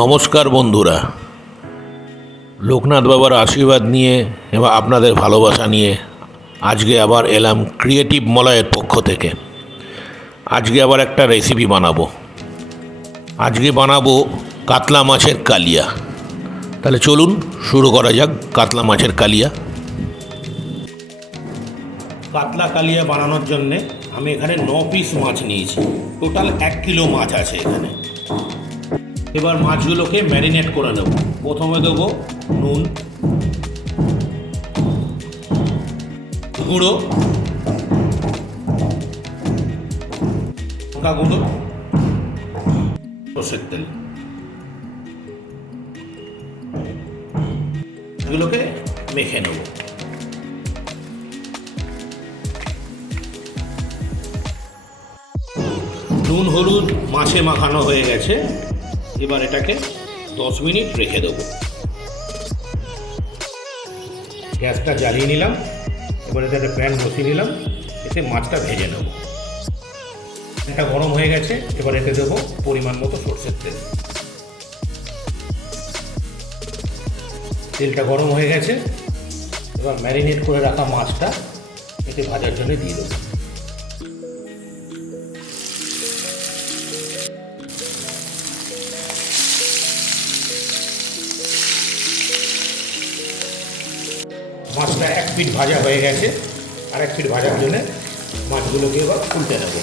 নমস্কার বন্ধুরা, লোকনাথ বাবার আশীর্বাদ নিয়ে এবং আপনাদের ভালোবাসা নিয়ে আজকে আবার এলাম ক্রিয়েটিভ মলয়ের পক্ষ থেকে। আজকে আবার একটা রেসিপি বানাবো। আজকে বানাবো কাতলা মাছের কালিয়া। তাহলে চলুন শুরু করা যাক কাতলা মাছের কালিয়া। কাতলা কালিয়া বানানোর জন্যে আমি এখানে 9 পিস মাছ নিয়েছি। টোটাল 1 কিলো মাছ আছে এখানে। এবার মাছগুলোকে ম্যারিনেট করে নেব। প্রথমে দেবো নুন, গুঁড়ো, লঙ্কা গুঁড়ো, সর্ষের তেল। এগুলোকে মেখে নেব। নুন হলুদ মাছে মাখানো হয়ে গেছে। এবার এটাকে 10 মিনিট রেখে দেবো। গ্যাসটা জ্বালিয়ে নিলাম। এবার এতে একটা প্যান বসিয়ে নিলাম, এতে মাছটা ভেজে নেব। এটা গরম হয়ে গেছে। এবার এতে দেবো পরিমাণ মতো সর্ষের তেল। তেলটা গরম হয়ে গেছে। এবার ম্যারিনেট করে রাখা মাছটা এতে ভাজার জন্য দিয়ে দেবো। মাছটা 1 পিঠ ভাজা হয়ে গেছে। আর 1 পিঠ ভাজার জন্য মাছগুলোকে এবার উল্টে নেব।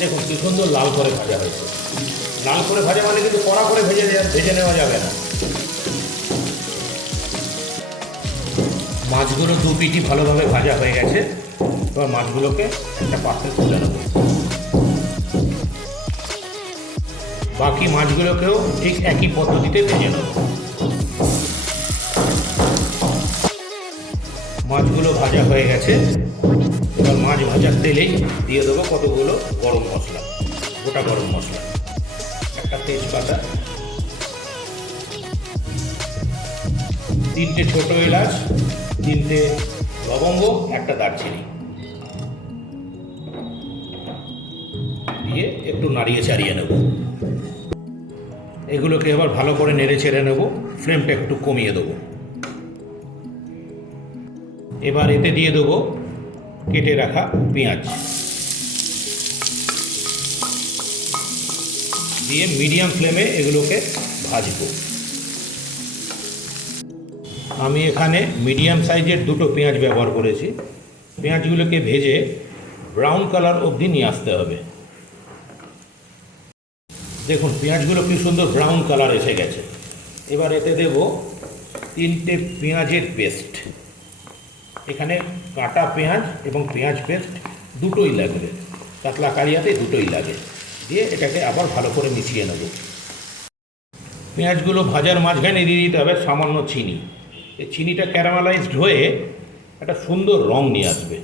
দেখুন কি সুন্দর লাল করে ভাজা হয়েছে। লাল করে ভাজা মানে কিন্তু কড়া করে ভেজে নেওয়া যাবে না। মাছগুলো 2 পিঠই ভালোভাবে ভাজা হয়ে গেছে। এবার মাছগুলোকে একটা পাত্রে তুলে নেব। বাকি মাছগুলোকেও ঠিক একই পদ্ধতিতে ভেজে নেব। মাছগুলো ভাজা হয়ে গেছে। এবার মাছ ভাজার তেলেই দিয়ে দেবো কতগুলো গরম মশলা, গোটা গরম মশলা, একটা তেজপাতা, 3টে ছোটো এলাচ, 3টে লবঙ্গ, একটা দারচিনি দিয়ে একটু নাড়িয়ে চাড়িয়ে নেব। এগুলোকে এবার ভালো করে নেড়ে ছেড়ে নেব। ফ্লেমটা একটু কমিয়ে দেবো। এবার এতে দিয়ে দেবো কেটে রাখা পেঁয়াজ, দিয়ে মিডিয়াম ফ্লেমে এগুলোকে ভাজবো। আমি এখানে মিডিয়াম সাইজের 2টো পেঁয়াজ ব্যবহার করেছি। পেঁয়াজগুলোকে ভেজে ব্রাউন কালার অবধি নিয়ে আসতে হবে। দেখুন পেঁয়াজগুলো কি সুন্দর ব্রাউন কালার এসে গেছে। এবার এতে দেব 3টে পেঁয়াজের পেস্ট। এখানে কাটা পেঁয়াজ এবং পেঁয়াজ পেস্ট দুটোই লাগবে। কাতলা কালিয়াতে দুটোই লাগে। দিয়ে এটাকে আবার ভালো করে মিশিয়ে নেব। পেঁয়াজগুলো ভাজার মাঝখানে দিয়ে দিতে হবে সামান্য চিনি। এই চিনিটা ক্যারামেলাইজড হয়ে একটা সুন্দর রং নিয়ে আসবে।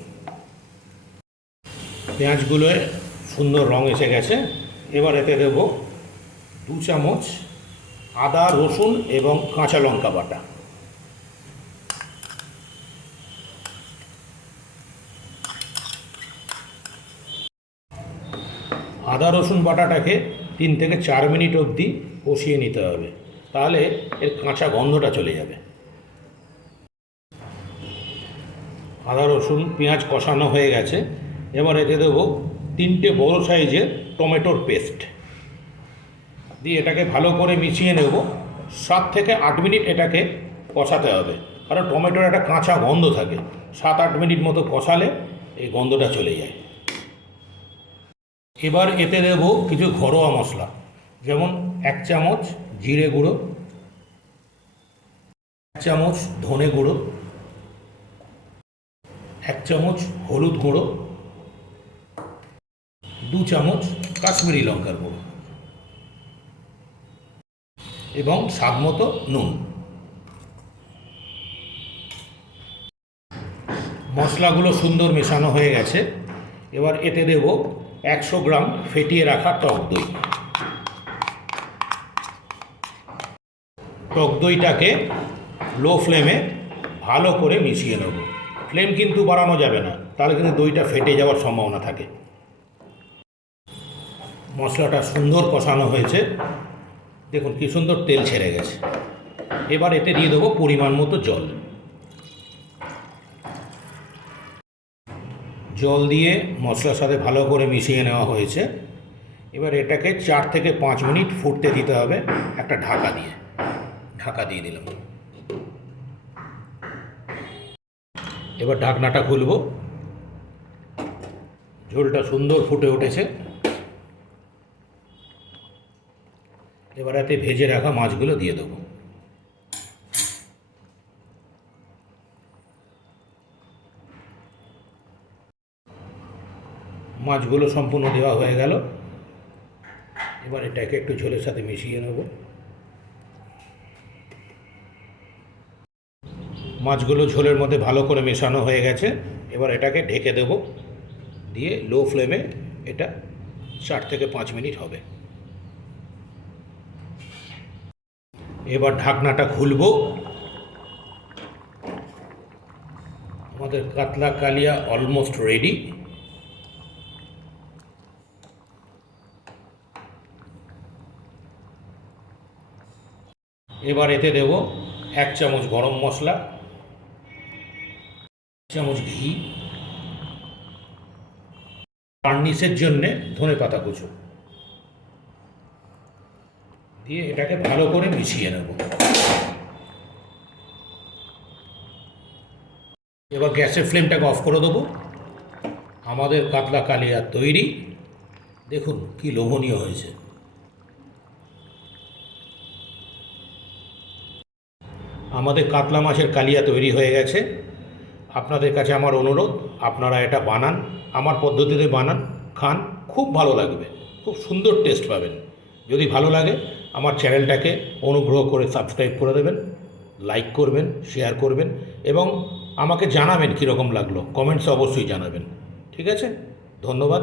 পেঁয়াজগুলোয় সুন্দর রং এসে গেছে। এবার এতে দেব 2 চামচ আদা, রসুন এবং কাঁচা লঙ্কা বাটা। আদা রসুন বাটাটাকে 3 থেকে 4 মিনিট অবধি কষিয়ে নিতে হবে, তাহলে এর কাঁচা গন্ধটা চলে যাবে। আদা রসুন পেঁয়াজ কষানো হয়ে গেছে। এবার এতে দেবো 3টে বড় সাইজের টমেটোর পেস্ট দিয়ে এটাকে ভালো করে মিশিয়ে নেব। 7 থেকে 8 মিনিট এটাকে কষাতে হবে, কারণ টমেটোর একটা কাঁচা গন্ধ থাকে। 7-8 মিনিট মতো কষালে এই গন্ধটা চলে যায়। এবার এতে দেব কিছু ঘরোয়া মশলা, যেমন 1 চামচ জিরে গুঁড়ো, 1 চামচ ধনে গুঁড়ো, 1 চামচ হলুদ গুঁড়ো, 2 চামচ কাশ্মীরি লঙ্কার গুঁড়ো এবং স্বাদ মতো নুন। মশলাগুলো সুন্দর মেশানো হয়ে গেছে। এবার এতে দেব 100 গ্রাম ফেটিয়ে রাখা টক দই। টক দইটাকে লো ফ্লেমে ভালো করে মিশিয়ে নেব। ফ্লেম কিন্তু বাড়ানো যাবে না, তাহলে কিন্তু দইটা ফেটে যাওয়ার সম্ভাবনা থাকে। মশলাটা সুন্দর কষানো হয়েছে। দেখুন কি সুন্দর তেল ছেড়ে গেছে। এবার এতে দিয়ে দেবো পরিমাণ মতো জল। জল দিয়ে মশলার সাথে ভালো করে মিশিয়ে নেওয়া হয়েছে। এবার এটাকে 4 থেকে 5 মিনিট ফুটতে দিতে হবে একটা ঢাকা দিয়ে দিলাম। এবার ঢাকনাটা খুলব। ঝোলটা সুন্দর ফুটে উঠেছে। এবার এতে ভেজে রাখা মাছগুলো দিয়ে দেবো। মাছগুলো সম্পূর্ণ দেওয়া হয়ে গেল। এবার এটাকে একটু ঝোলের সাথে মিশিয়ে নেব। মাছগুলো ঝোলের মধ্যে ভালো করে মেশানো হয়ে গেছে। এবার এটাকে ঢেকে দেব, দিয়ে লো ফ্লেমে এটা 4 থেকে 5 মিনিট হবে। এবার ঢাকনাটা খুলব। আমাদের কাতলা কালিয়া অলমোস্ট রেডি। এবার এতে দেব 1 চামচ গরম মশলা, 1 চামচ ঘি, গার্নিশের জন্যে ধনেপাতা কুচো দিয়ে এটাকে ভালো করে মিশিয়ে নেব। এবার গ্যাসের ফ্লেমটাকে অফ করে দেবো। আমাদের কাতলা কালিয়া তৈরি। দেখুন কি লোভনীয় হয়েছে। আমাদের কাতলা মাছের কালিয়া তৈরি হয়ে গেছে। আপনাদের কাছে আমার অনুরোধ, আপনারা এটা বানান, আমার পদ্ধতিতে বানান, খান, খুব ভালো লাগবে, খুব সুন্দর টেস্ট পাবেন। যদি ভালো লাগে আমার চ্যানেলটাকে অনুগ্রহ করে সাবস্ক্রাইব করে দেবেন, লাইক করবেন, শেয়ার করবেন এবং আমাকে জানাবেন কীরকম লাগলো, কমেন্টসে অবশ্যই জানাবেন। ঠিক আছে, ধন্যবাদ।